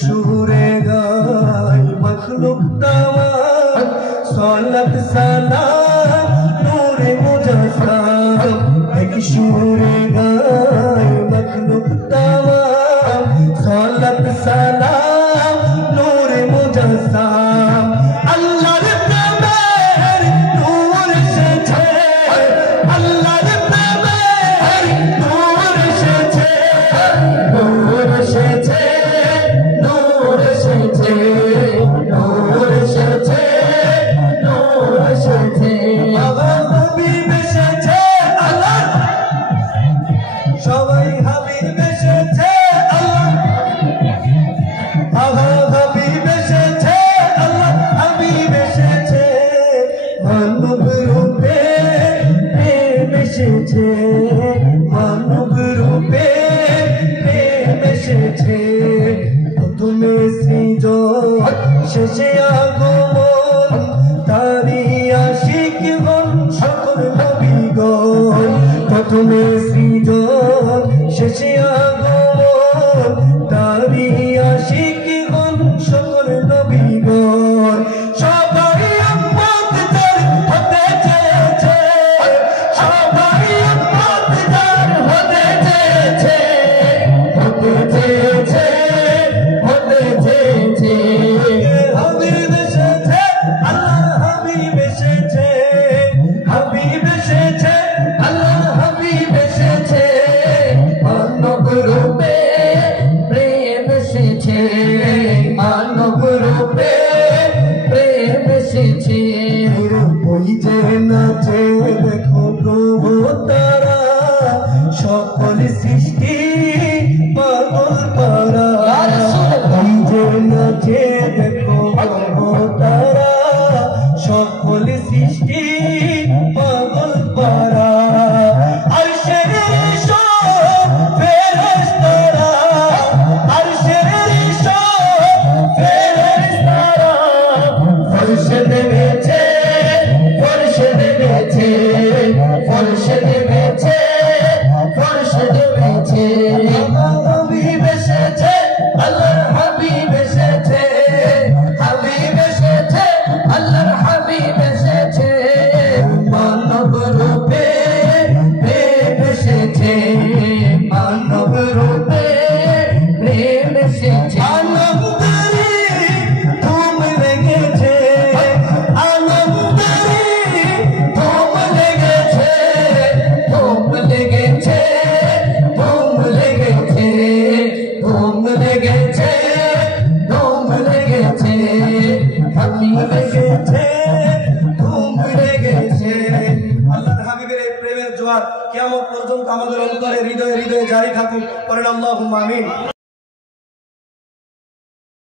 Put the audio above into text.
সুরে গায় মখলুক তামাম সালাত সালাম নূরে মুজাসসাম এক সুরে গায় মখলুক তামাম সালাত সালাম নূরে মুজাসসাম আল্লাহর প্রেমের নূর এসেছে আল্লাহর প্রেমের নূর এসেছে নূর এসেছে নূর এসেছে নূর এসেছে নূর এসেছে হাবিব এসেছে আল্লাহ সবাই হাবিব এসেছে আল্লাহ হাবিব এসেছে আল্লাহ হাবিব এসেছে মানব রূপে প্রেম এসেছে মানব রূপে প্রেম এসেছে প্রথমে সৃজন শেষে আগমন তারি আশিকগণ সকল নবীগণ প্রথমে সৃজন শেষে আগমন তারি আশিকগণ সকল নবীগণ সবাই উম্মত তার হতে চেয়েছে সবাই উম্মত তার হতে চেয়েছে হতে চেয়েছে হতে চেয়েছে হাবিব এসেছে আল্লাহর হাবিব এসেছে হাবিব এসেছে আল্লাহর হাবিব এসেছে মানব রূপে প্রেম এসেছে মানব রূপে প্রেম এসেছে ওই যে নাচে দেখো প্রভু তারা সকল সৃষ্টি পাগল পারা ওই যে নাচে দেখো প্রভু তারা সকল সৃষ্টি পাগল পারা আরশের সব ফেরেশতারা আরশের সব ফেরেশতারা ফরশ দেবেছে ফরশ দেবেছে ফরশ দেবেছে ফরশ দেবেছে হাবিব এসেছে আল্লাহর হাবিব এসেছে হাবিব এসেছে আল্লাহর হাবিব এসেছে মানব রূপে প্রেম এসেছে মানব রূপে প্রেম এসেছে আনন্দে ধুম লেগেছে আনন্দে ধুম লেগেছে ধুম লেগেছে ধুম লেগেছে ধুম লেগেছে ধুম লেগেছে হাবিব লেগেছে ধুম লেগেছে আল্লাহর হাবিবের এই প্রেমের জোয়ার কিয়ামত পর্যন্ত আমাদের অন্তরে হৃদয়ে হৃদয়ে জারি থাকুক। পড়েন আল্লাহুম্মা আমিন।